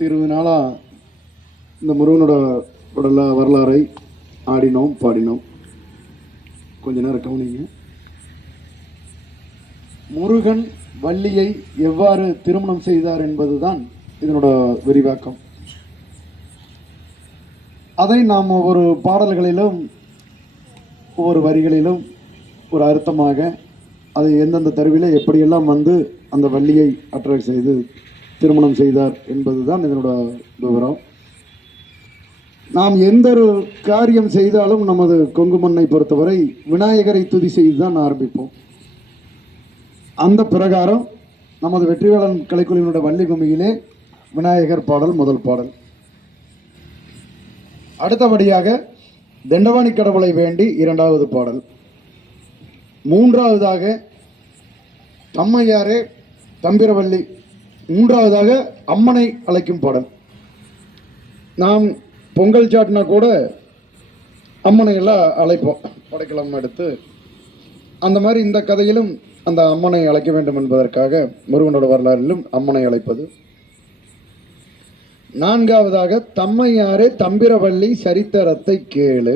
20 நாளா இந்த முருகனோட வரலாறை ஆடினோம் பாடினோம். கொஞ்ச நேரம் கவனிங்க. முருகன் வள்ளியை எவ்வாறு திருமணம் செய்தார் என்பதுதான் இதனோட விரிவாக்கம். அதை நாம் ஒவ்வொரு பாடல்களிலும் ஒவ்வொரு வரிகளிலும் ஒரு அர்த்தமாக அதை எந்தெந்த தருவில எப்படியெல்லாம் வந்து அந்த வள்ளியை அட்ராக்ட் செய்து திருமணம் செய்தார் என்பதுதான் இதனோட விவரம். நாம் எந்த ஒரு காரியம் செய்தாலும் நமது கொங்கு மண்ணை பொறுத்தவரை விநாயகரை துதி செய்து தான் ஆரம்பிப்போம். அந்த பிரகாரம் நமது வெற்றிவேலன் கலைக்குழுவினுடைய வள்ளி கும்மியிலே விநாயகர் பாடல் முதல் பாடல். அடுத்தபடியாக தண்டவாணி கடவுளை வேண்டி இரண்டாவது பாடல். மூன்றாவதாக தம்மையாரே தம்பிரவள்ளி. மூன்றாவதாக அம்மனை அழைக்கும் பாடல். நாம் பொங்கல் சாட்டினா கூட அம்மனை எல்லாம் அழைப்போம், படைக்கலம் எடுத்து. அந்த மாதிரி இந்த கதையிலும் அந்த அம்மனை அழைக்க வேண்டும் என்பதற்காக முருகனோட வரலாறிலும் அம்மனை அழைப்பது. நான்காவதாக தம்மையாரே தம்பிரவள்ளி சரித்திரத்தை கேளு,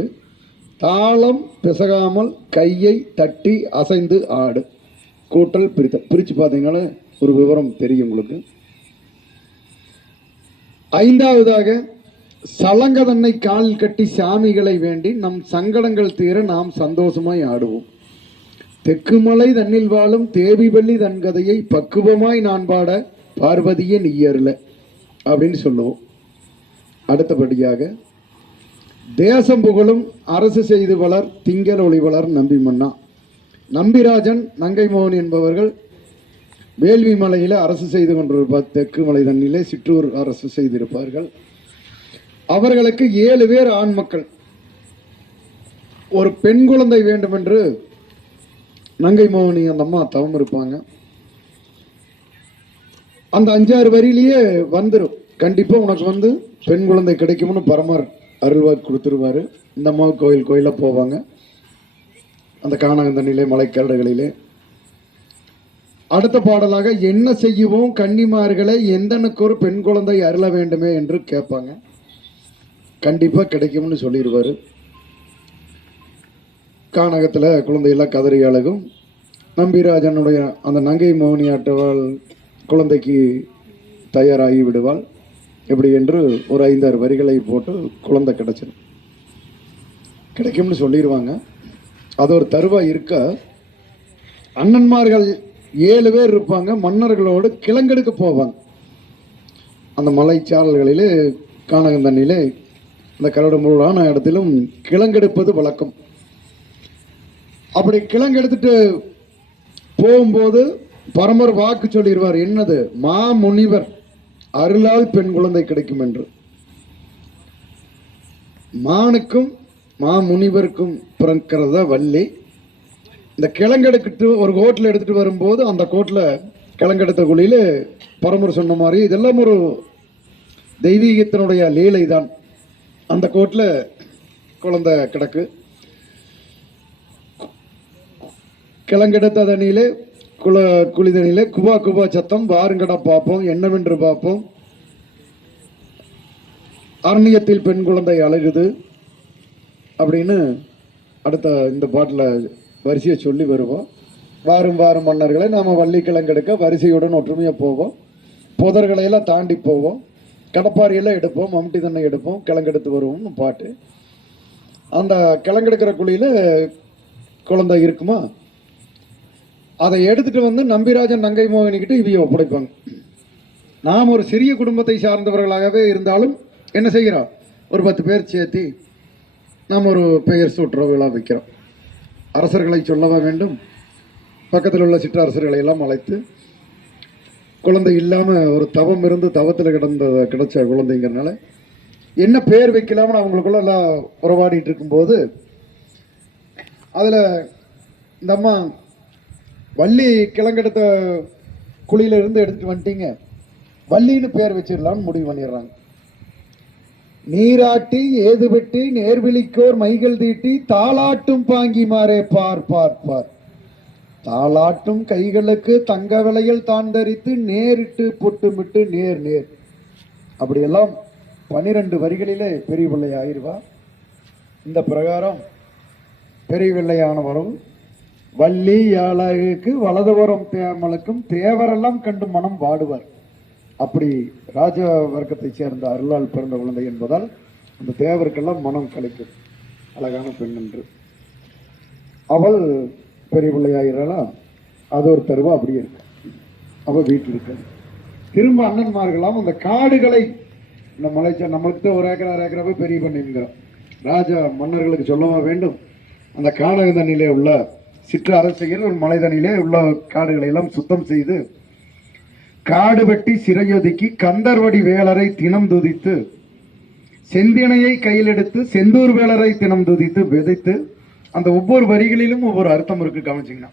தாளம் பிசகாமல் கையை தட்டி அசைந்து ஆடு. கூட்டல் பிரித்து பார்த்தீங்கன்னா ஒரு விவரம் தெரியும் உங்களுக்கு. ஐந்தாவதாக சலங்கதன்னை கால் கட்டி சாமிகளை வேண்டி நம் சங்கடங்கள் தீர நாம் சந்தோஷமாய் ஆடுவோம். தெக்குமலை தன்னில் வாழும் தேவிவள்ளி தன் கதையை பக்குவமாய் நான் பாட பார்வதியே நீயர்ல அப்படின்னு சொல்லுவோம். அடுத்தபடியாக தேசம் புகழும் அரசு செய்து வளர் திங்கள் ஒளி வளர் நம்பி மன்னா. நம்பிராஜன் நங்கை மோகன் என்பவர்கள் வேள்வி மலையில் அரசு செய்து கொண்டிருப்பார். தெற்கு மலை தண்ணிலே சிற்றூர் அரசு செய்திருப்பார்கள். அவர்களுக்கு 7 பேர் ஆண் மக்கள். ஒரு பெண் குழந்தை வேண்டும் என்று நங்கை மோகினி அந்த அம்மா தவம் இருப்பாங்க. அந்த 5-6 வரியிலேயே வந்துடும், கண்டிப்பாக உனக்கு வந்து பெண் குழந்தை கிடைக்கும்னு பரமர் அருள்வாக்கு கொடுத்துருவாரு. இந்த அம்மா கோயிலாக போவாங்க. அந்த கானகந்தண்ணிலே மலைக்கரடுகளிலே. அடுத்த பாடலாக என்ன செய்யுவோம் கன்னிமார்களை எந்தனுக்கு ஒரு பெண் குழந்தை அருள வேண்டுமே என்று கேட்பாங்க. கண்டிப்பாக கிடைக்கும்னு சொல்லிடுவார். கானகத்தில் குழந்தையெல்லாம் கதறி அழகும். நம்பிராஜனுடைய அந்த நங்கை மோகினியாட்டவாள் குழந்தைக்கு தயாராகி விடுவாள். எப்படி என்று ஒரு 5-6 வரிகளை போட்டு குழந்தை கிடைக்கும்னு சொல்லிடுவாங்க. அது ஒரு தருவாய் இருக்க. அண்ணன்மார்கள் 7 பேர் இருப்பாங்க. மன்னர்களோடு கிழங்கெடுக்க போவாங்க. அந்த மலைச்சாரல்களிலே கானகந்தண்ணிலே அந்த கரடு முழுடான இடத்திலும் கிழங்கெடுப்பது வழக்கம். அப்படி கிழங்கெடுத்துட்டு போகும்போது பரமர் வாக்கு சொல்லிடுவார். என்னது? மா முனிவர் அருளால் பெண் குழந்தை கிடைக்கும் என்று. மானுக்கும் மா முனிவருக்கும் பிறக்கிறத வள்ளி. இந்த கிழங்கெடுக்கிட்டு ஒரு கோட்டில் எடுத்துட்டு வரும்போது அந்த கோட்டில் கிழங்கெடுத்த குழியில் பரமர் சொன்ன மாதிரி இதெல்லாம் ஒரு தெய்வீகத்தினுடைய லீலை தான். அந்த கோட்டில் குழந்தை கிடக்கு. கிழங்கெடுத்த தண்ணியிலே குளிதண்ணியிலே குபா குபா சத்தம். வாருங்கடா பார்ப்போம் என்னவென்று பார்ப்போம். அரண்யத்தில் பெண் குழந்தை அழகுது அப்படின்னு அடுத்த இந்த பாட்டில் வரிசையை சொல்லி வருவோம். வாரும் வாரும் மன்னர்களை நாம் வள்ளி கிழங்கெடுக்க வரிசையுடன் ஒற்றுமையாக போவோம். புதர்களையெல்லாம் தாண்டி போவோம். கடப்பாரியெல்லாம் எடுப்போம், மம்டி தண்ணை எடுப்போம், கிழங்கெடுத்து வருவோம்னு பாட்டு. அந்த கிழங்கெடுக்கிற குழியில் குழந்தை இருக்குமா, அதை எடுத்துகிட்டு வந்து நம்பிராஜன் நங்கை மோகினிக்கிட்ட இவையை ஒப்படைப்பாங்க. நாம் ஒரு சிறிய குடும்பத்தை சார்ந்தவர்களாகவே இருந்தாலும் என்ன செய்கிறோம், ஒரு 10 பேர் சேர்த்தி நாம் ஒரு பெயர் சூட்டுற விழா வைக்கிறோம். அரசர்களை சொல்லவா வேண்டும், பக்கத்தில் உள்ள சிற்றரசர்களை எல்லாம் அழைத்து குழந்தை இல்லாமல் ஒரு தவம் இருந்து தவத்தில் கிடைச்ச குழந்தைங்கிறனால என்ன பேர் வைக்கலாம்னு அவங்களுக்குள்ள எல்லாம் உறவாடிட்டு இருக்கும்போது அதில் இந்த அம்மா வள்ளி கிழங்கெடுத்த குழியில இருந்து எடுத்துட்டு வந்துட்டீங்க, வள்ளின்னு பேர் வச்சிடலாம்னு முடிவு பண்ணிடுறாங்க. நீராட்டி ஏது வெட்டி நேர்விழிக்கோர் மைகள் தீட்டி தாளாட்டும் பாங்கி மாறே பார் பார் பார். தாளாட்டும் கைகளுக்கு தங்க விலையில் தான் தரித்து நேரிட்டு பொட்டுமிட்டு நேர் நேர். அப்படியெல்லாம் 12 வரிகளிலே பெரிய பிள்ளை ஆயிடுவா. இந்த பிரகாரம் பெரிய பிள்ளையானவரும் வள்ளி அழகுக்கு வலதுபுறம் தேமலுக்கும் தேவரெல்லாம் கண்டு மனம் வாடுவார். அப்படி ராஜ வர்க்கத்தை சேர்ந்த அருளால் பிறந்த குழந்தை என்பதால் அந்த தேவருக்கெல்லாம் மனம் கலைக்கும். அழகான பெண் என்று அவள் பெரிய பிள்ளையாயிரா. அது ஒரு தருவா அப்படியே இருக்கு. அவள் வீட்டில் இருக்க திரும்ப அண்ணன்மார்களாம் அந்த காடுகளை இந்த மலைச்சா நம்மளுக்கு ஒரு ஏக்கரா ஏக்கராவே பெரிய பண்ணிருக்கிறோம். ராஜா மன்னர்களுக்கு சொல்லவா வேண்டும். அந்த கானக தண்ணியிலே உள்ள சிற்று அரசியர் ஒரு மலை தண்ணியிலே உள்ள காடுகளை எல்லாம் சுத்தம் செய்து காடு வெட்டி சிறையொதுக்கி கந்தர்வடி வேலரை தினம் துதித்து செந்தினையை கையில் எடுத்து செந்தூர் வேலரை தினம் துதித்து விதைத்து அந்த ஒவ்வொரு வரிகளிலும் ஒவ்வொரு அர்த்தம் இருக்கு. கவனிச்சிங்கன்னா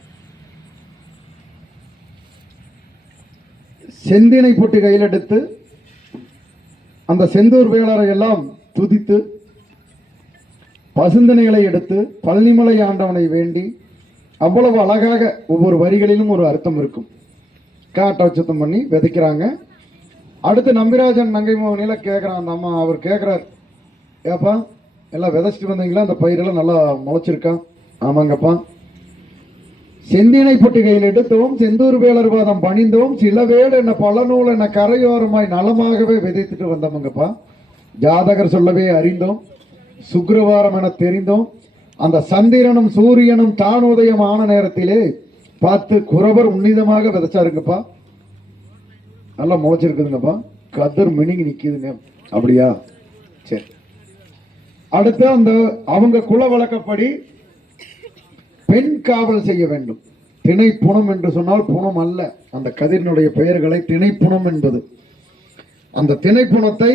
செந்தினை போட்டு கையில் எடுத்து அந்த செந்தூர் வேலரை எல்லாம் துதித்து பசுந்தினைகளை எடுத்து பழனிமலை ஆண்டவனை வேண்டி அவ்வளவு அழகாக ஒவ்வொரு வரிகளிலும் ஒரு அர்த்தம் இருக்கும். காட்டை சுத்தம் பண்ணி விதைக்கிறாங்க. அடுத்து நம்பிராஜன் நங்கை மோகனில கேட்குறான் அந்த அம்மா. அவர் கேட்குறார், ஏப்பா எல்லாம் விதைச்சிட்டு வந்தீங்களா? அந்த பயிரெல்லாம் நல்லா முளைச்சிருக்கா? ஆமாங்கப்பா. செந்தினை பொட்டி கையில் எடுத்தோம் செந்தூர் வேலர் பாதம் பணிந்தோம் சில வேடு என்ன பழநூல் என்ன கரையோரமாய் நலமாகவே விதைத்துட்டு வந்தோமுங்கப்பா. ஜாதகர் சொல்லவே அறிந்தோம் சுக்கிரவாரம் என தெரிந்தோம். அந்த சந்திரனும் சூரியனும் தான் உதயம் ஆன நேரத்திலே பார்த்து குறவர் உன்னிதமாக விதைச்சாருங்கப்பா. நல்லா முளைச்சிருக்குதுங்கப்பா. கதிர் மினிங்கி நிக்குதுங்க. அப்படியா? சரி. அடுத்து அந்த அவங்க குல வழக்கப்படி பெண் காவல் செய்ய வேண்டும். திணைப்புணம் என்று சொன்னால் புணம் அல்ல, அந்த கதிரினுடைய பெயர்களை திணைப்புணம் என்பது. அந்த திணைப்புணத்தை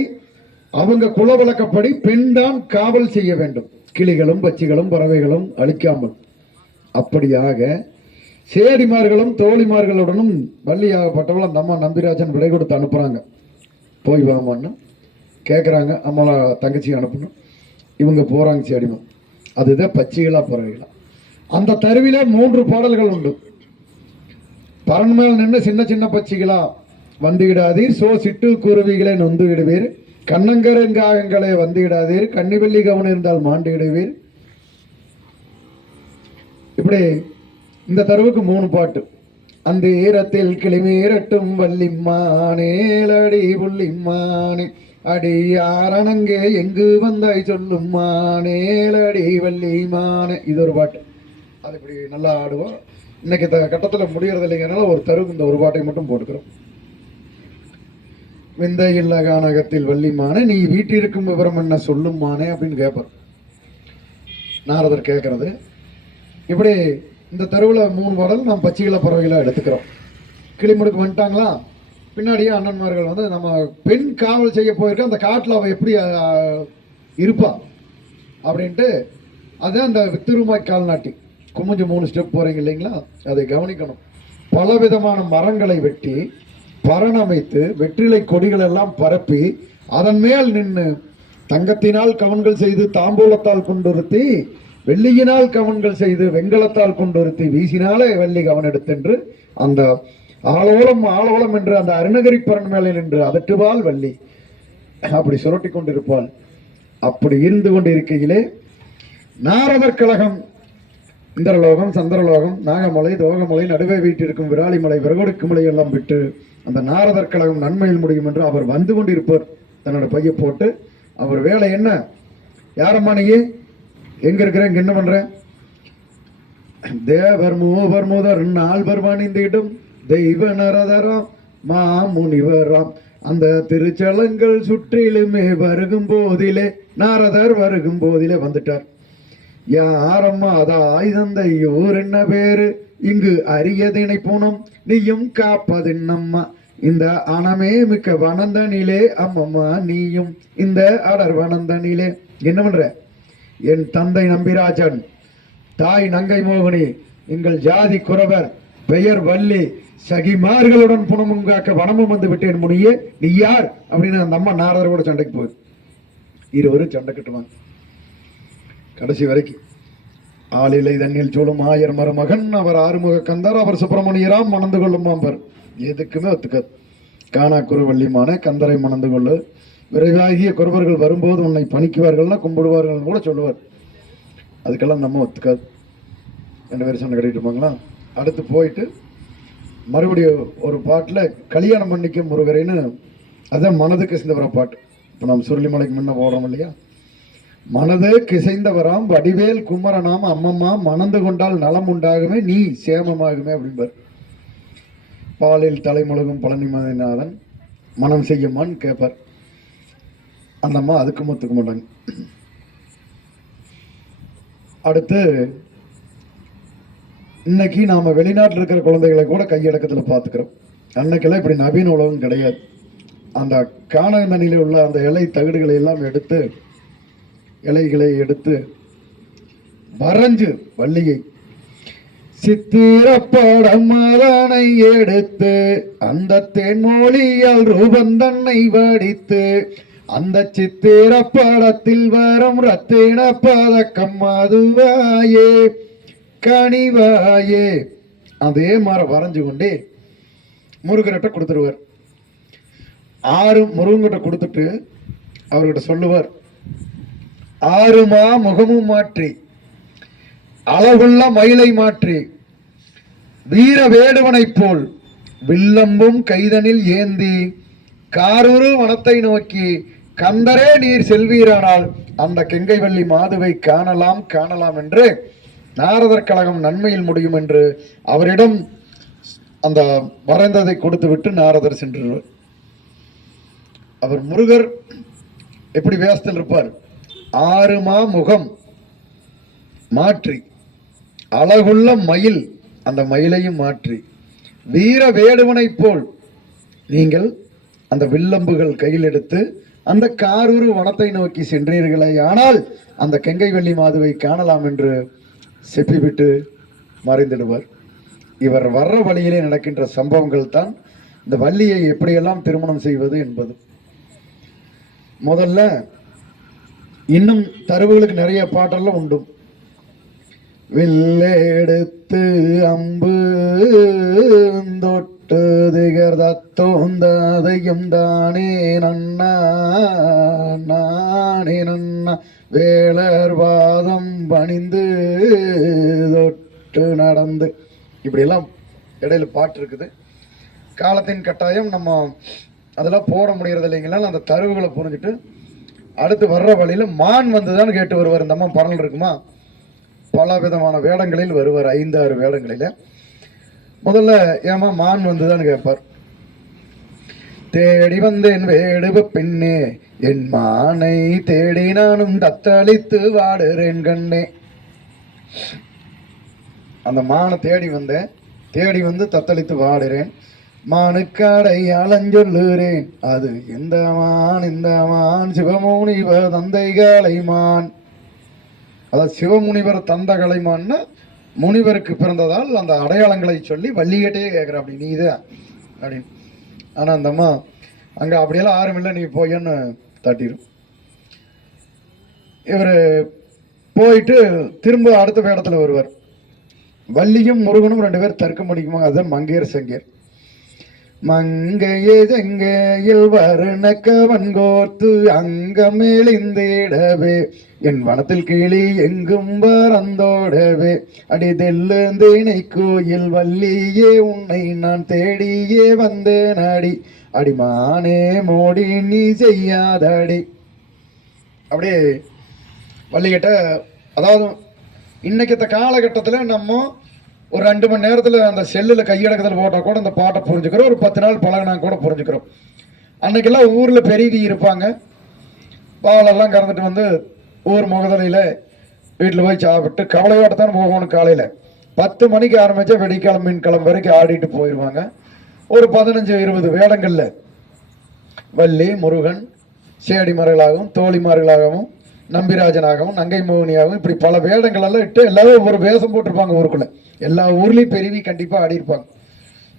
அவங்க குல வழக்கப்படி பெண் தான் காவல் செய்ய வேண்டும். கிளிகளும் பச்சிகளும் பறவைகளும் அழிக்காமல். அப்படியாக சேடிமார்களும் தோழிமார்களுடனும் வள்ளியாகப்பட்டவள் அந்த அம்மா நம்பிராஜன் விடை கொடுத்து அனுப்புறாங்க. போய் வாமான்னு கேட்குறாங்க. அம்மா தங்கச்சி அனுப்பணும். இவங்க போறாங்க சேடிமா. அதுதான் பச்சிகளா பறவைகளா. அந்த தருவில 3 பாடல்கள் உண்டு. பரன் மேல் நின்று சின்ன சின்ன பச்சிகளா வந்துவிடாதீர் சோ சிட்டு குருவிகளை நொந்து விடுவீர் கண்ணங்கரங்காகங்களே வந்துவிடாதீர் கன்னிவெள்ளி கவனம் இருந்தால் மாண்டு விடுவீர். இப்படி இந்த தருவுக்கு 3 பாட்டு. அந்த ஈரத்தில் கிளிமீரட்டும் வள்ளிம்மானேலடி புள்ளிம்மானே அடி யாரணங்கே எங்கு வந்தாய் சொல்லும் மானேலடி வள்ளிமானே. இது ஒரு பாட்டு. அது இப்படி நல்லா ஆடுவோம். இன்னைக்கு கட்டத்தில் முடியறது இல்லைங்கிறனால ஒரு தருவுக்கு இந்த ஒரு பாட்டை மட்டும் போட்டுக்கிறோம். விந்தை இல்ல கானகத்தில் வள்ளிமானே நீ வீட்டிற்கும் விவரம் என்ன சொல்லும் மானே அப்படின்னு கேட்பார் நாரதர். கேட்கறது இப்படி இந்த தெருவில் 3 பாடல் நாம் பச்சிகள பறவைகளை எடுத்துக்கிறோம். கிளிமுடுக்கு வந்துட்டாங்களா? பின்னாடியே அண்ணன்மார்கள் வந்து நம்ம பெண் காவல் செய்ய போயிருக்க அந்த காட்டில் அவள் எப்படி இருப்பா அப்படின்ட்டு அதுதான் அந்த திருமாய் கால்நாட்டி குமிஞ்சு 3 ஸ்டெப் போகிறீங்க இல்லைங்களா? அதை கவனிக்கணும். பலவிதமான மரங்களை வெட்டி பரணமைத்து வெற்றிலை கொடிகள் எல்லாம் பரப்பி அதன் மேல் நின்று தங்கத்தினால் கவன்கள் செய்து தாம்பூலத்தால் கொண்டுறுத்தி வெள்ளியினால் கவன்கள் செய்து வெண்கலத்தால் கொண்டுறுத்தி வீசினாலே வெள்ளி கவன் எடுத்தென்று அந்த ஆளோளம் ஆளோளம் என்று அந்த அருணகிரி பரன் மேலே நின்று அதட்டுவாள் வள்ளி. அப்படி சுரட்டி கொண்டிருப்பாள். அப்படி இருந்து கொண்டு இருக்கையிலே நாரதர் கழகம் இந்திரலோகம் சந்திரலோகம் நாகமலை தோகமலை நடுவே வீட்டிற்கும் விராலிமலை விறகொடுக்கு மலை எல்லாம் விட்டு அந்த நாரதர் கழகம் நன்மையில் முடியும் என்று அவர் வந்து கொண்டிருப்பார். தன்னோட பைய போட்டு அவர் வேலை என்ன? யாரம்மா நீ எங்க இருக்கிற? இங்க என்ன பண்ற? தேவர் மூவர் முதர் நால்வர் பணிந்திடும் தெய்வ நரதராம் மாமுனிவராம் அந்த திருச்சலங்கள் சுற்றிலுமே வருகும் போதிலே நாரதர் வருகும் போதிலே வந்துட்டார். யாரம்மா அதாய் தந்தை ஊர் என்ன பேரு இங்கு அரியதினை பூனம் நீயும் காப்பதென்னம்மா இந்த அணமே மிக்க வனந்தனிலே அம்மம்மா நீயும் இந்த அடர் வனந்தனிலே. என்ன பண்ற? என் தந்தை நம்பிராஜன் தாய் நங்கை மோகினி எங்கள் ஜாதி குறவர் பெயர் வள்ளி சகிமார்களுடன் புனமும் காக்க வனமும் வந்து விட்டேன் முனியே நீ யார் அப்படின்னு அந்த அம்மா நாரதரோட சண்டைக்கு போகுது. இருவரும் சண்டை கட்டுவாங்க கடைசி வரைக்கும். ஆளிலை தண்ணில் சூழும் ஆயர் மருமகன் அவர் ஆறுமுக கந்தர் அவர் சுப்பிரமணியராம் மணந்து கொள்ளும் அம்பர் எதுக்குமே ஒத்துக்காது. காணா குருவள்ளிமான கந்தரை மணந்து கொள்ளு, விரைவாகிய குருவர்கள் வரும்போது உன்னை பணிக்குவார்கள்னா கும்பிடுவார்கள் கூட சொல்லுவார். அதுக்கெல்லாம் நம்ம ஒத்துக்காது. 2 பேரும் சண்டை கட்டிட்டு இருப்பாங்களா. அடுத்து போயிட்டு மறுபடியும் ஒரு பாட்டில் கல்யாணம் பண்ணிக்க முருகரைன்னு, அதுதான் மனதுக்கு இசைந்தவர பாட்டு. இப்போ நம்ம சுருளிமலைக்கு முன்ன போடுறோம் இல்லையா, மனது கிசைந்தவராம் வடிவேல் குமரனாம் அம்மம்மா மணந்து கொண்டால் நலம் உண்டாகுமே நீ சேமமாகுமே அப்படிம்பார். பாலில் தலைமுழுகும் பழனி மதிநாதன் மனம் செய்யுமான்னு கேட்பார். அந்த அம்மா அதுக்கும் ஒத்துக்க மாட்டாங்க. அடுத்து இன்னைக்கு நாம வெளிநாட்டில் இருக்கிற குழந்தைகளை கூட கையடக்கத்தில் பார்த்துக்கிறோம். அன்னைக்கெல்லாம் இப்படி நவீன உலகம் கிடையாது. அந்த காணகந்தனியில் உள்ள அந்த இலை தகடுகளை எல்லாம் எடுத்து, இலைகளை எடுத்து வரைஞ்சு வள்ளியை சித்திரப்படம் அதனை எடுத்து அந்த தேன்மொழியால் ரூபந்தன்னை வடித்து அந்த சித்திரப்படத்தில் வரும் ரத்தின பதக்கம் அதுவாயே கனிவாயே அதே மாதிரி வரைஞ்சு கொண்டே முருகர்கிட்ட கொடுத்துருவார். 6 முருகன்கிட்ட கொடுத்துட்டு அவர்கிட்ட சொல்லுவார், 6 முகமும் மாற்றி அளவுள்ள மயிலை மாற்றி வீர வேடுவனை போல் வில்லம்பும் கைதனில் ஏந்தி காரூரு வனத்தை நோக்கி கந்தரே நீர் செல்வீரானால் அந்த கெங்கைவள்ளி மாதுவை காணலாம் காணலாம் என்று நாரதர் கழகம் நன்மையில் முடியும் என்று அவரிடம் அந்த வரைந்ததை கொடுத்து விட்டு நாரதர் சென்றார். அவர் முருகர் எப்படி வேஷத்தில் இருப்பார், 6 முகம் மாற்றி அழகுள்ள மயில் அந்த மயிலையும் மாற்றி வீர வேடுவனை போல் நீங்கள் அந்த வில்லம்புகள் கையில் எடுத்து அந்த காரூரு வனத்தை நோக்கி சென்றீர்களே ஆனால் அந்த கெங்கைவள்ளி மாதுவை காணலாம் என்று செப்பிவிட்டு மறைந்திடுவார். இவர் வர்ற வழியிலே நடக்கின்ற சம்பவங்கள் தான் இந்த வள்ளியை எப்படியெல்லாம் திருமணம் செய்வது என்பது. முதல்ல இன்னும் தருவுகளுக்கு நிறைய பாட்டெல்லாம் உண்டு. வில்லெடுத்து அம்பு தொட்டு திகர்தத்தோந்தாதையும் தானே நன்னா நானே நன்னா வேளர் வாதம் பணிந்து தொட்டு நடந்து, இப்படியெல்லாம் இடையில பாட்டு இருக்குது. காலத்தின் கட்டாயம் நம்ம அதெல்லாம் போட முடியறது இல்லைங்களா. அந்த தருவுகளை புரிஞ்சுட்டு அடுத்து வர்ற வழியில மான் வந்துதான் கேட்டு வருவார். இந்த அம்மா பரல் இருக்குமா, பல விதமான வேடங்களில் வருவார், 5-6 வேடங்களில. முதல்ல ஏமா மான் வந்துதான் கேட்பார். தேடி வந்தேன் வேடுவ பெண்ணே என் மானை தேடி நானும் தத்தளித்து வாடுறேன் கண்ணே. அந்த மானை தேடி வந்தேன், தேடி வந்து தத்தளித்து வாடுறேன், மானுக்காடை அலஞ்சொல்லுறேன் அது எந்த மான் இந்த மான் சிவமுனிவர் தந்தைகளை மான். அதாவது சிவமுனிவர் தந்த கலைமான்னா முனிவருக்கு பிறந்ததால் அந்த அடையாளங்களை சொல்லி வள்ளிகிட்டே கேட்குற அப்படி நீ இது அப்படின்னு. ஆனால் அந்த அம்மா அங்கே அப்படியெல்லாம் யாரும் இல்லை, நீ போயன்னு தட்டிடும். இவர் போயிட்டு திரும்ப அடுத்த வேடத்தில் வருவார். வள்ளியும் முருகனும் 2 பேர் தர்க்கம் பண்ணிக்குவாங்க. அதுதான் மங்கையர் செங்கேர். மங்கையே செங்கையில் வருணக்கவன் கோர்த்து அங்கமேலிந்திடவே என் வனத்தில் கிளி எங்கும் பறந்தோடவே அடிதெல்லுந்தேனை கோயில் வள்ளியே உன்னை நான் தேடியே வந்தேன் அடி அடிமானே மோடி நீ செய்யாதடி. அப்படியே வள்ளிகிட்ட, அதாவது இன்னைக்கு காலகட்டத்தில் நம்ம ஒரு 2 மணி நேரத்தில் அந்த செல்லில் கையடக்கத்தில் போட்டால் கூட அந்த பாட்டை புரிஞ்சுக்கிறோம். ஒரு 10 நாள் பழகினா கூட புரிஞ்சுக்கிறோம். அன்னைக்கெல்லாம் ஊரில் பெரியவி இருப்பாங்க, பாலெல்லாம் கறந்துட்டு வந்து ஊர் முகதலையில் வீட்டில் போய் சாப்பிட்டு கவலையோட்டத்தான் போகணும். காலையில் 10 மணிக்கு ஆரம்பித்தா வெடிக்காலம் மீன்கிழமை வரைக்கும் ஆடிட்டு போயிடுவாங்க. ஒரு 15-20 வேடங்களில் வள்ளி முருகன் சேடிமார்களாகவும் தோழிமார்களாகவும் நம்பிராஜனாகவும் நங்கை மோகினியாகவும் இப்படி பல வேடங்களெல்லாம் இட்டு எல்லாரும் ஒரு வேஷம் போட்டிருப்பாங்க. ஊருக்குள்ளே எல்லா ஊர்லேயும் பெருவி கண்டிப்பாக ஆடி இருப்பாங்க.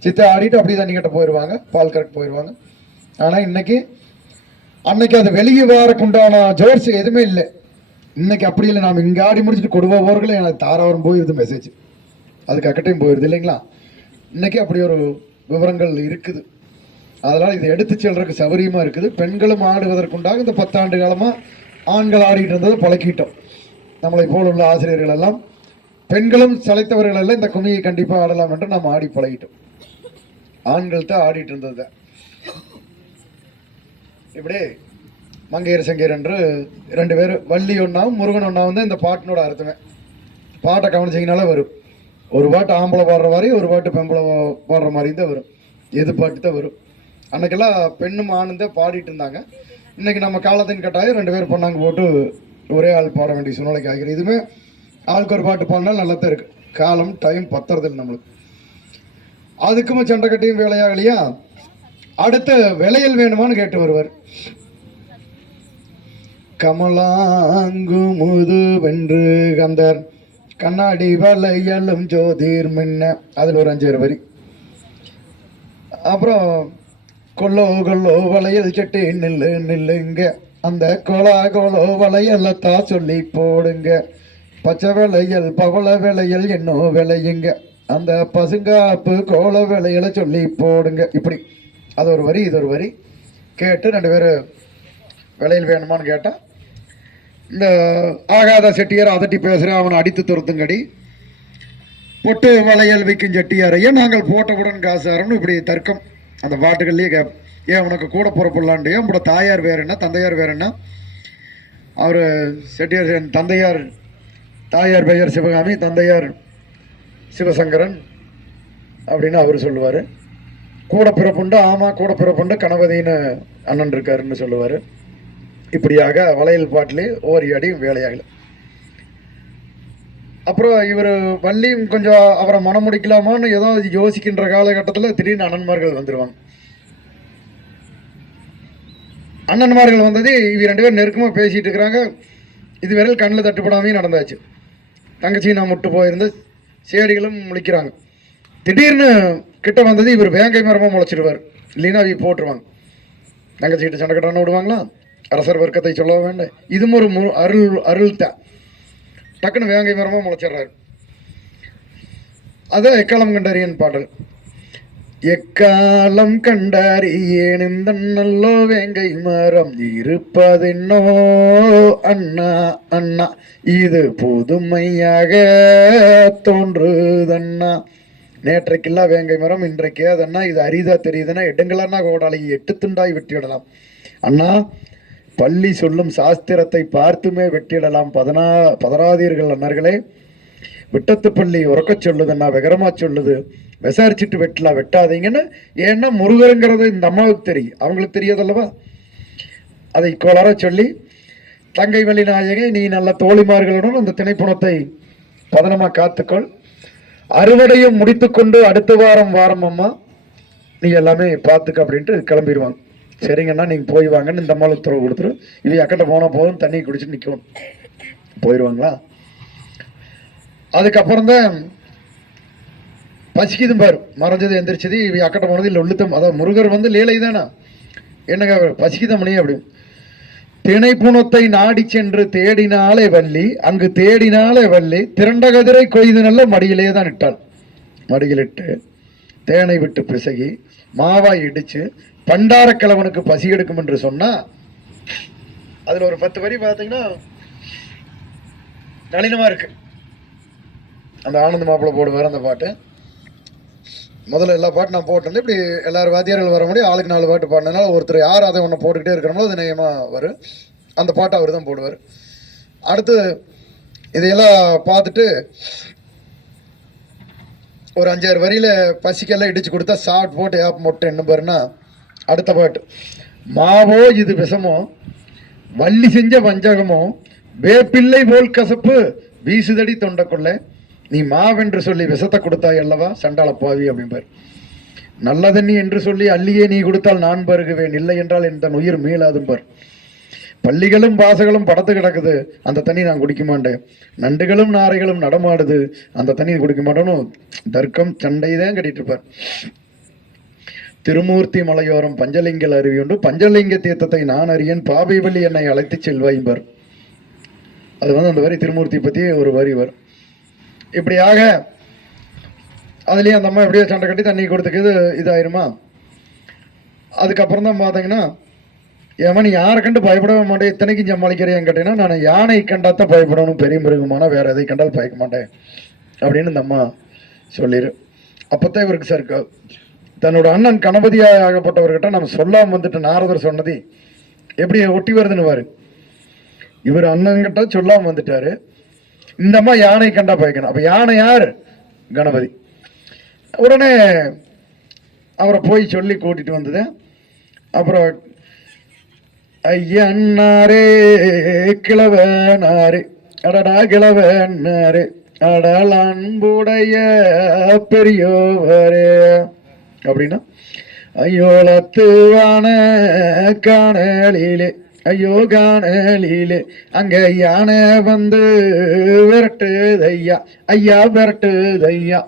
சித்தை ஆடிட்டு அப்படி தண்ணி கட்ட போயிடுவாங்க, பால் கரெக்ட் போயிடுவாங்க. ஆனால் அன்னைக்கு அது வெளியே வரக்குண்டான ஜோர்ஸ் எதுவுமே இல்லை. இன்னைக்கு அப்படி இல்லை. நாம் இங்கே ஆடி முடிச்சுட்டு கொடுவா ஊர்களே எனக்கு தாராவரம் போயிடுது மெசேஜ், அதுக்கு அக்கட்டையும் போயிடுது இல்லைங்களா. இன்னைக்கு அப்படி ஒரு விவரங்கள் இருக்குது. அதனால் இதை எடுத்து செல்றதுக்கு சௌகரியமாக இருக்குது. பெண்களும் ஆடுவதற்குண்டாக இந்த 10 ஆண்டு காலமாக ஆண்கள் ஆடிட்டு இருந்ததை பழக்கிட்டோம். நம்மளை போல் உள்ள ஆசிரியர்கள் எல்லாம் பெண்களும் சளைத்தவர்கள் எல்லாம் இந்த கும்மியை கண்டிப்பாக ஆடலாம் என்று நம்ம ஆடி பழகிட்டோம். ஆண்கள்கிட்ட ஆடிட்டு இருந்தது இப்படி மங்கையர் சங்கையர் என்று 2 பேர், வள்ளி ஒன்றாவும் முருகன் ஒன்றாவும் தான் இந்த பாட்டினோட அர்த்தமே. பாட்டை கவனிச்சிங்கனாலே வரும். ஒரு பாட்டு ஆம்பளை பாடுற மாதிரி, ஒரு பாட்டு பெம்பளை பாடுற மாதிரி தான் வரும். எது பாட்டு தான் வரும். அன்றைக்கெல்லாம் பெண்ணும் ஆணும் தான் பாடிட்டு இருந்தாங்க. இன்றைக்கி நம்ம காலத்தின் கட்டாயம் 2 பேர் பொண்ணாங்க போட்டு ஒரே ஆள் பாட வேண்டிய சூழ்நிலைக்கு ஆகிறது. இதுவுமே ஆளுக்கு ஒரு பாட்டு பாடினாலும் நல்லா தான் இருக்குது. காலம் டைம் பத்துறதில்லை நம்மளுக்கு. அதுக்குமே சண்டை கட்டியும் வேலையாகலையா. அடுத்த விளையல் வேணுமான்னு கேட்டு வருவார். கமலாங்குமுது வென்று கந்தர் கண்ணாடி வளையலும் ஜோதிர் மின்ன, அதில் ஒரு 5 வரி. அப்புறம் கொல்லோ கொல்லோ வளையல் செட்டி நில்லு நில்லுங்க, அந்த கோலா கோலோ வளையலத்தா சொல்லி போடுங்க, பச்சை விளையல் பவள விளையல் என்னோ விளையுங்க, அந்த பசுங்காப்பு கோல விளையலை சொல்லி போடுங்க. இப்படி அது ஒரு வரி, இது ஒரு வரி கேட்டு 2 பேர் விளையல் வேணுமான்னு கேட்டால், இந்த ஆகாத செட்டியார் அதட்டி பேசுகிற அவனை அடித்து துரத்துங்கடி, பொட்டு வளையல் விற்கும் செட்டியாரையே நாங்கள் போட்டவுடன் காசாரன்னு இப்படி தர்க்கம் அந்த பாட்டுகள்லேயே கேட்போம். ஏன் உனக்கு கூட பிறப்பிடலான்ட்டு, உங்களோட தாயார் வேறு என்ன, தந்தையார் வேறு என்ன? அவர் செட்டியார் தந்தையார், தாயார் பெயர் சிவகாமி, தந்தையார் சிவசங்கரன் அப்படின்னு அவர் சொல்லுவார். கூட பிறப்புண்டு, ஆமாம் கூட பிறப்புண்டு, கணபதினு அண்ணன் இருக்காருன்னு சொல்லுவார். இப்படியாக வளையல் பாட்டிலே ஓரி அடியும் வேலையாகல. அப்புறம் இவர் வள்ளியும் கொஞ்சம் அவரை மனம் முடிக்கலாமான்னு ஏதோ யோசிக்கின்ற காலகட்டத்தில் திடீர்னு அண்ணன்மார்கள் வந்துடுவாங்க. அண்ணன்மார்கள் வந்தது இவ 2 பேரும் நெருக்கமாக பேசிகிட்டு இருக்கிறாங்க. இது வரையில் கண்ணில் தட்டுப்படாமையும் நடந்தாச்சு. தங்கச்சி நான் முட்டு போயிருந்து சேடிகளும் முழிக்கிறாங்க. திடீர்னு கிட்ட வந்தது இவர் வேங்கை மரமாக முளைச்சிடுவார். இல்லைன்னா இவ போட்டுருவாங்க. தங்கச்சிக்கிட்ட சண்டை கட்டான விடுவாங்களா? அரசர் வர்க்கத்தை சொல்ல வேண்டாம். இதுவும் ஒரு அருள் தான். டக்குன்னு வேங்கை மரமாக முளைச்சிட்றாரு. அது எக்காலம் கண்டறியன் பாடல். எக்காலம் கண்டறியேன் இந்த நல்லோ வேங்கை மரம் இருப்பதென்னோ அண்ணா அண்ணா, இது புதுமையாக தோன்றுதண்ணா, நேற்றைக்கில்லா வேங்கை மரம் இன்றைக்கு அதண்ணா, இது அரிதா தெரியுதுன்னா எடுங்களன்னா கோடாலை 8 துண்டாய் வெட்டிவிடலாம் அண்ணா, பள்ளி சொல்லும் சாஸ்திரத்தை பார்த்துமே வெட்டிடலாம், பதறாதீர்கள் அண்ணர்களே, விட்டத்து பள்ளி உறக்க சொல்லுதுன்னா விகரமா சொல்லுது, விசாரிச்சுட்டு வெட்டலாம், வெட்டாதீங்கன்னு. ஏன்னா முருகருங்கிறது இந்த அம்மாவுக்கு தெரியும், அவங்களுக்கு தெரியாதல்லவா. அதை கோளார சொல்லி, தங்கை வள்ளி நாயகை நீ நல்ல தோழிமார்களுடன் அந்த திணைப்புணத்தை பதனமாக காத்துக்கொள், அறுவடையும் முடித்துக்கொண்டு அடுத்த வாரம் அம்மா நீ எல்லாமே பார்த்துக்க அப்படின்ட்டு கிளம்பிடுவாங்க. சரிங்கண்ணா நீங்கள் போய் வாங்கன்னு இந்த அம்மாவில் உத்தரவு கொடுத்துரு. இது அக்கட்ட போனால் போதும், தண்ணி குடிச்சுட்டு நிற்கணும், போயிடுவாங்களா. அதுக்கப்புறம் தான் பசிக்குதும் பாரு, மறைஞ்சது எந்திரிச்சது இவ அக்கட்ட போனது இல்லை உள்ளுத்தம். அதாவது முருகர் வந்து லீலை தானா, என்னங்க பசிக்குதமணி அப்படின்னு. திணைப்புணத்தை நாடி சென்று தேடினாலே வள்ளி, அங்கு தேடினாலே வள்ளி, திரண்ட கதிரை கொய்து நல்ல மடியிலே தான் இட்டாள். மடியிலிட்டு தேனை விட்டு பிசகி மாவாய் இடிச்சு பண்டார கிழவனுக்கு பசி எடுக்கும் என்று சொன்னா, அதுல ஒரு 10 வரி பார்த்தீங்கன்னா நளினமா இருக்கு. அந்த ஆனந்த மாப்பிள்ளை போடுவார் அந்த பாட்டு. முதல்ல எல்லா பாட்டு நான் போட்டிருந்தேன். இப்படி எல்லாரும் வாத்தியார்கள் வர முடியும், ஆளுக்கு 4 பாட்டு பாடினால ஒருத்தர் யார் அதை ஒன்று போட்டுக்கிட்டே இருக்கிறோமோ அது நியமாக வரும். அந்த பாட்டை அவர் தான் போடுவார். அடுத்து இதையெல்லாம் பார்த்துட்டு ஒரு 5-6 வரியில் பசிக்கெல்லாம் இடிச்சு கொடுத்தா சாப்பிட்டு போட்டு ஏப்ப மொட்டை என்ன பாருன்னா அடுத்த பாட்டு. மாவோ இது விஷமோ, வள்ளி செஞ்ச வஞ்சகமோ, வேப்பிள்ளை போல் கசப்பு வீசுதடி தொண்டக்குள்ள, நீ மாவென்று சொல்லி விஷத்தை கொடுத்தாய் அல்லவா சண்டாள பாவி அப்படிம்பார். நல்ல தண்ணி என்று சொல்லி அள்ளியே நீ கொடுத்தால் நான் பருகுவேன், இல்லை என்றால் என் உயிர் மீளாதும்பார். பள்ளிகளும் பாசகளும் படத்து கிடக்குது, அந்த தண்ணி நான் குடிக்க மாட்டேன். நண்டுகளும் நாரைகளும் நடமாடுது, அந்த தண்ணி குடிக்க மாட்டேன்னு தர்க்கம் சண்டை தான் கட்டிட்டு இருப்பார். திருமூர்த்தி மலையோரம் பஞ்சலிங்கல் அருவி உண்டு, பஞ்சலிங்க தீர்த்தத்தை நான் அறியேன், பாபை வள்ளி என்னை அழைத்து செல்வாய்பார். அது வந்து அந்த வரி திருமூர்த்தி பற்றி ஒரு வரி வரும். இப்படியாக அதுலேயும் அந்த அம்மா எப்படியோ சண்டை கட்டி தண்ணி கொடுத்துக்கு இதாயிருமா. அதுக்கப்புறம் தான் பார்த்தீங்கன்னா எவன் யாரை கண்டு பயப்படவே மாட்டேன், இத்தனைக்கும் சமாளிக்கிறேன் கேட்டீங்கன்னா, நான் யானை கண்டாத்தான் பயப்படணும், பெரிய மிருகமான வேற எதை கண்டாலும் பயக்க மாட்டேன் அப்படின்னு இந்த அம்மா சொல்லிடு. அப்போத்தான் இவருக்கு சார் தன்னோட அண்ணன் கணபதியாக ஆகப்பட்டவர்கிட்ட நம்ம சொல்லாமல் வந்துட்டு நாரதர் சொன்னது எப்படி ஒட்டி வருதுன்னு பாரு. இவர் அண்ணன்கிட்ட சொல்லாமல் வந்துட்டாரு, இந்த அம்மா யானை கண்டா பயக்கணும். அப்போ யானை யார்? கணபதி. உடனே அவரை போய் சொல்லி கூட்டிட்டு வந்தது. அப்புறம் ஐயன்னாரே கிழவனாரே அடடா கிழவனாரே அடல் அன்புடைய பெரியோவரே அப்படின்னா, ஐயோலத்துவான காணலிலே ஐயோ காணலிலே அங்க யானை வந்து விரட்டுதையா ஐயா விரட்டுதையா,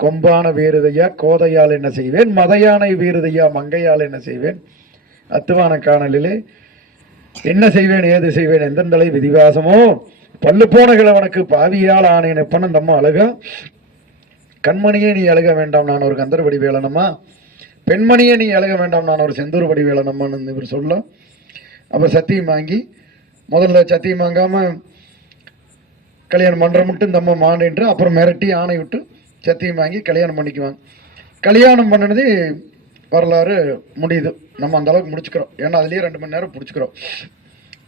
கொம்பான வீரதையா கோதையால் என்ன செய்வேன், மதையானை வீரதையா மங்கையால் என்ன செய்வேன், அத்துவான காணலிலே என்ன செய்வேன் ஏது செய்வேன் எந்தந்தலை விதிவாசமோ பல்லு போன கிழவனுக்கு பாவியால் ஆனேன் எப்பன்னு நம்ம அழகா. கண்மணியே நீ அழுக வேண்டாம் நான் ஒரு கந்தர்வடி வேலனம்மா, பெண்மணியே நீ அழுக வேண்டாம் நான் ஒரு செந்தூர்படி வேலனம்மான்னு இவர் சொல்ல. அப்போ சத்தியம் வாங்கி முதல்ல சத்தியம் வாங்காமல் கல்யாணம் பண்ணுற மட்டும் இந்த அம்மா மாண்டின்று அப்புறம் மிரட்டி ஆணை விட்டு சத்தியம் வாங்கி கல்யாணம் பண்ணிக்குவாங்க. கல்யாணம் பண்ணினது வரலாறு முடியுது. நம்ம அந்த அளவுக்கு முடிச்சுக்கிறோம், ஏன்னா அதுலேயே 2 மணி நேரம் பிடிச்சிக்கிறோம்.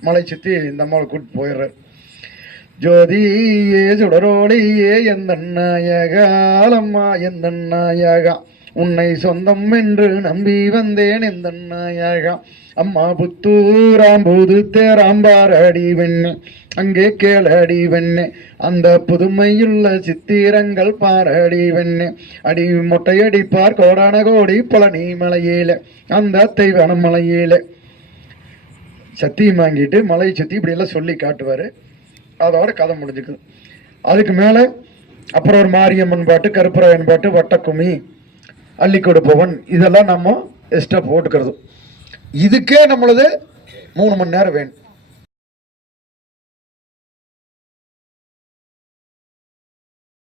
மலை சுற்றி இந்த அம்மாவை கூப்பிட்டு போயிடுறார். ஜோதியே சுடரோடியே எந்த நாயகாலம்மா எந்த நாயகா, உன்னை சொந்தம் என்று நம்பி வந்தேன் எந்த நாயகா, அம்மா புத்தூராம்பூது தேராம்பாரடி வெண்ணே அங்கே கேளடி வெண்ணே அந்த புதுமையுள்ள சித்திரங்கள் பாரடி வெண்ணே அடி மொட்டையடிப்பார் கோடான கோடி பழனி மலையில அந்த தெய்வான மலையில. சத்தியம் வாங்கிட்டு மலையை சுற்றி இப்படியெல்லாம் சொல்லி காட்டுவார். அதோட கதை முடிஞ்சுக்குது. அதுக்கு மேலே அப்புறம் ஒரு மாரியம்மன் பாட்டு, கருப்பராயன் பாட்டு, வட்டக்குமி, அள்ளி கொடுப்பவன், இதெல்லாம் நம்ம எக்ஸ்ட்ரா போட்டுக்கிறது. இதுக்கே நம்மளது 3 மணி நேரம் வேணும்.